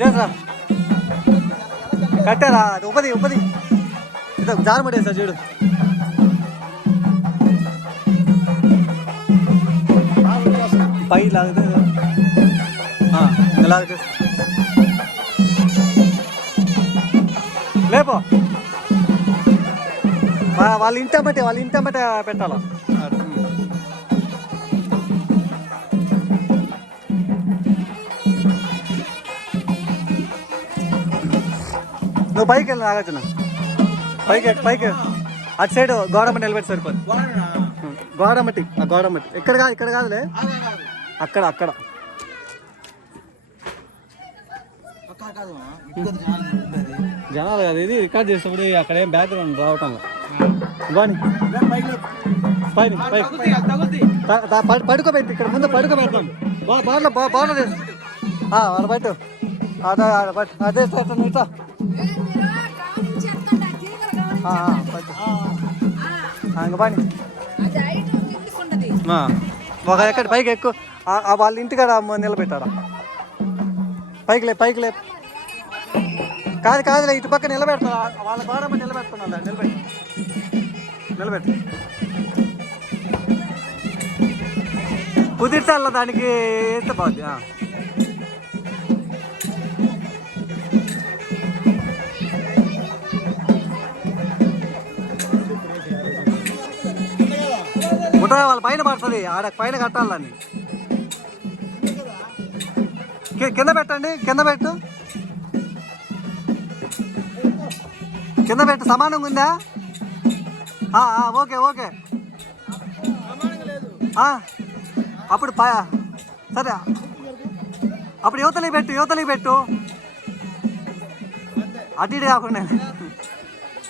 చేసా కట్టారా అది ఉపది ఇదో జారమడే సార్ చూడు పై లాగితే లాగితే లేపో వాళ్ళ ఇంటమ్మటే పెట్టాలా నువ్వు పైకి వెళ్ళి నాగార్జున పైకి అటు సైడ్ గోడమట్టి నిలబెట్టి సరిపోదు గోడమట్టి ఇక్కడ కాదులే అక్కడ జనాలు కాదు ఇది రికార్డ్ చేసేప్పుడు అక్కడ ఏం బ్యాక్గ్రౌండ్ రావటం పడుకోబెట్టి ఇక్కడ ముందు పడుకోబెడతాం బాగుంటుంది వాళ్ళ పట్టు అదే ఇట్లా పని ఒక ఎక్కడ పైకి ఎక్కువ వాళ్ళ ఇంటికాడ నిలబెట్టారా పైకి లే కాదులే ఇటు పక్క నిలబెడతా వాళ్ళ గోడమ్మ నిలబెడుతున్నా నిలబెట్టు కుదిరితే అలా దానికి వేస్తే బాగుంది ముట్ట వాళ్ళ పైన పడుతుంది ఆడ పైన కట్టాలి దాన్ని కింద పెట్టండి కింద పెట్టు సమానంగా ఉందా ఓకే అప్పుడు సరే అప్పుడు యువతలకి పెట్టు అటు ఇటు కాకుండా